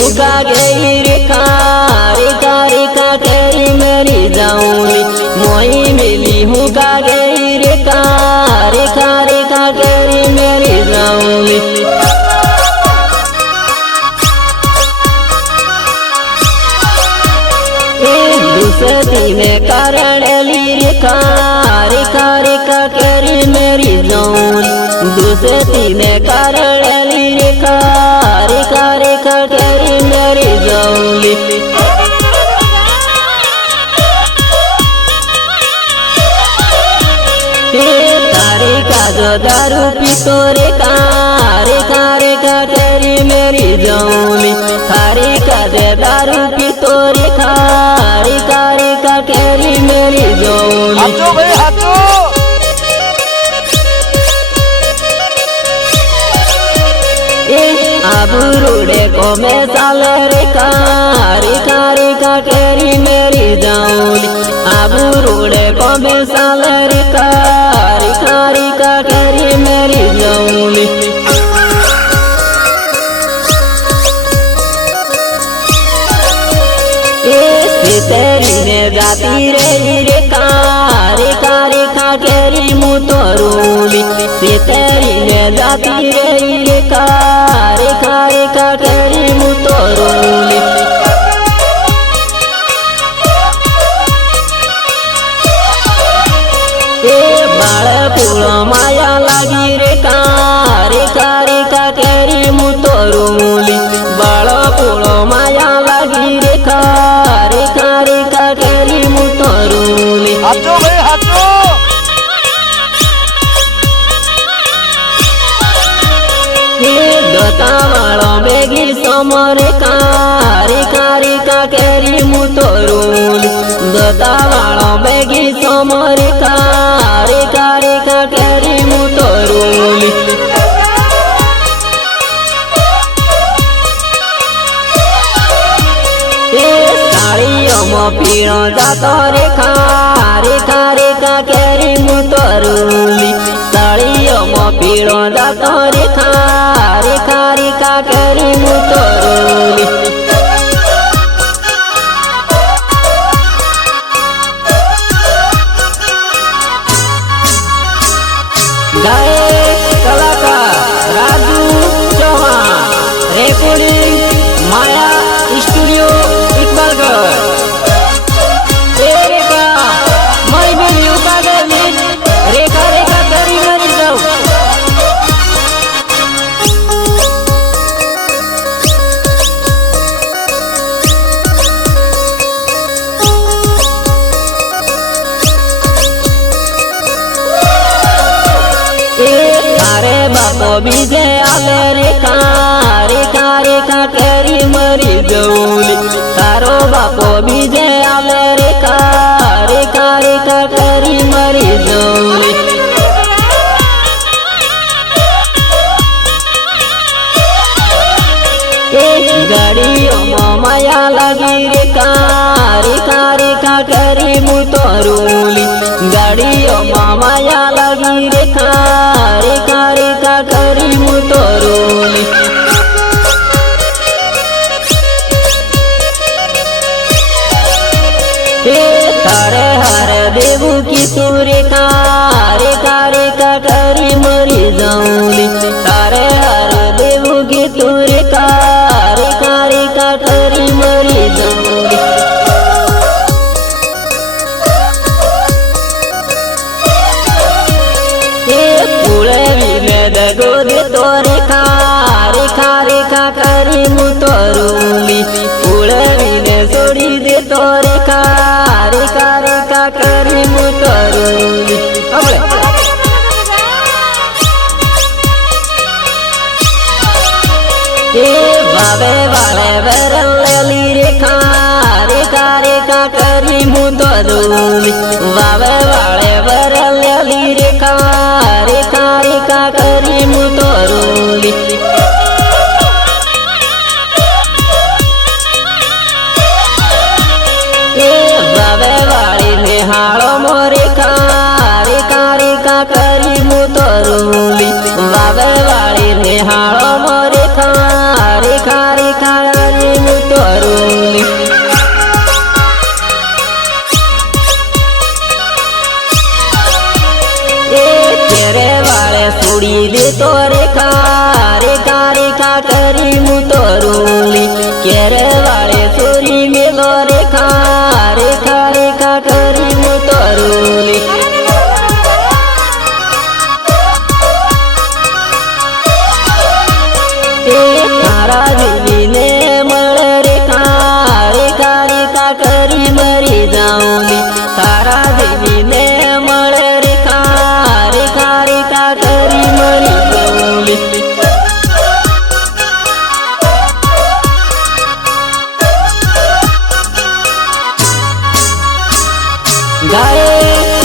हुका गई रेखा रेखा रेखा करी मेरी जाऊली मोई मिली हुका गई रेखा रेखा रेखा करी मेरी जाऊली दूसरी में कारण ली रेखा रेखा रेखा करी मेरी जाऊली दूसरी में कारण ली रेखा रेखा रेखा करी मेरी जाऊली तारी का जो दारू पीतो रेखा रेखा रेखा करी मेरी जाऊली तारी का जो दारू पीतो रेखा रेखा रेखा करी मेरी जाऊली हाथो भाई हाथो आबू रोडे को मैं साल रेखा रेखा रेखा करी मेरी जाऊली आबू रोडे को मैं साल रेखा रेखा रेखा करी मेरी जाऊली तेरी ने जाती रही रेखा रेखा रेखा करी मुतरूली तेरी ने जाती रही रेखा रेखा रेखा करी मुतरूली बाळपुळो माया लागी रेखा रेखा रेखा करी मुतरूली बाळपुळो माया लागी रेखा रेखा रेखा करी मुतरूली हाथो भाई हाथो दोता वाळो बेगी समो रेखा रेखा रेखा करी मुतरूली दोता वाळो बेगी समो रेखा रेखा रेखा करी मुतरूली पीड़ो जातो रेखा रेखा रेखा करी मुतरूली साड़ियों में पीड़ो जातो रेखा रेखा रेखा करी मुतरूली गायक कलाकार राजू चौहान रेकॉर्डिंग माया स्टूडियो इकबालगढ़ रेखा रेखा करी मेरी जाऊं तारे बापो बीजे आले रेखा रेखा रेखा करी मरी जाऊली तारो बापो बीजे आले रेखा रेखा रेखा करी मरी जाऊली गाड़ियों में माया लगी रेखा रेखा रेखा करी मुतरूली गाड़ियों में माया लगी रेखा रेखा रेखा करी मुतरूली तारे हरे देवू की तू रेखा रेखा रेखा करी मरी जाऊली तारे हरे देवू की तू रेखा रेखा रेखा करी मरी जाऊली पूरे भी दगो दे तो रेखा रेखा रेखा करी मुतरूली पूरे भी सोड़ी दे तो रेखा रेखा रेखा करी मुतरूली बाबे वाले बरली रेखा रेखा रेखा करी मुतरूली बाबे वाले बरली रेखा रेखा रेखा करी मुतरूली बाबे वाली निहाड़ो मोरेखा रेखा रेखा करी मुतरूली बाबे वाली निहाड़ो मोरेखा रेखा रेखा करी केरे वाले सोरी मेलो रेखा रेखा रेखा करी मु तोरूली तारा दिली ने मळ रेखा रेखा रेखा करी मरी जाऊली तारा दिली ने मळ रेखा रेखा रेखा करी मरी जाऊली गाये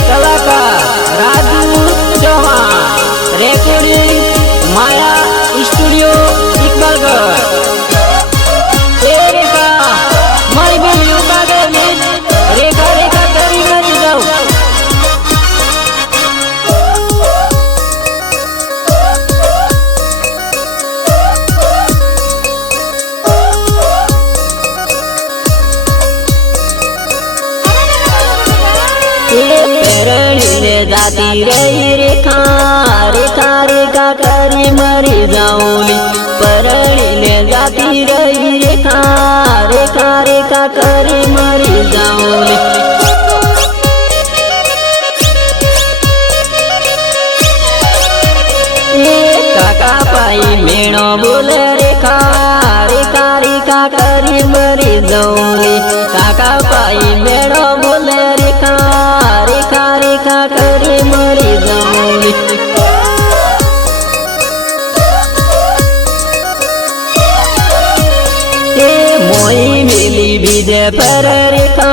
कलाकार राजू चौहान रेकॉर्डिंग माया स्टूडियो इकबालगढ़ रेखा मारी बोली उतार में रेखा रेखा करी मरी जाऊं पेरणी ने जाती रही रेखा रेखा रेखा करी मरी जाऊली परणी ने जाती रही रेखा रेखा रेखा करी मरी जाऊली काका पाई मेणो बोले रेखा रेखा रेखा करी मरी जाऊली काका पाई मेणो बोले रेखा रेखा रेखा करी मरी जाऊली मोई मिली बीजे पर रेखा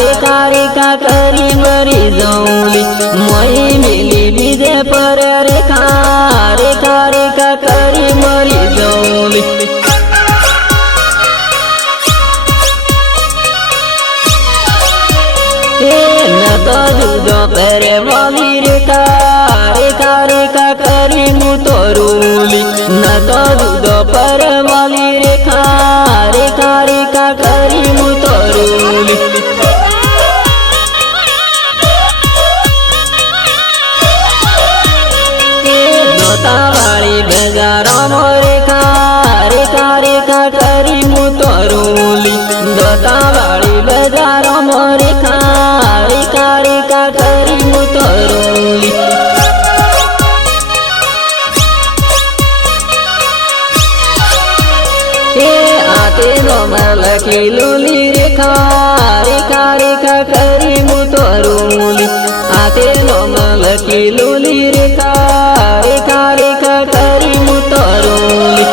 रेखा रेखा करी मरी जाऊली मोई मिली बीजे पर रेखा रेखा रेखा करी मरी जाऊली न तो दूधो पर वाली रेखा रेखा रेखा करी मु तोरूली न तो दूधो पर वाली रेखा रेखा रेखा करी मु तोरूली दोता वाली बेजारों मो रेखा रेखा रेखा करी मु तोरूली दोता वाली बेजारों मो रेखा रेखा रेखा करी मु तोरूली आते नो लखी लूली रेखा रेखा रेखा करी मु तोरूली आते नो लखी लूली रेखा रेखा रेखा करी मु तोरूली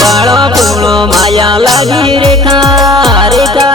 बाळो पूर्णो माया लागी रेखा रेखा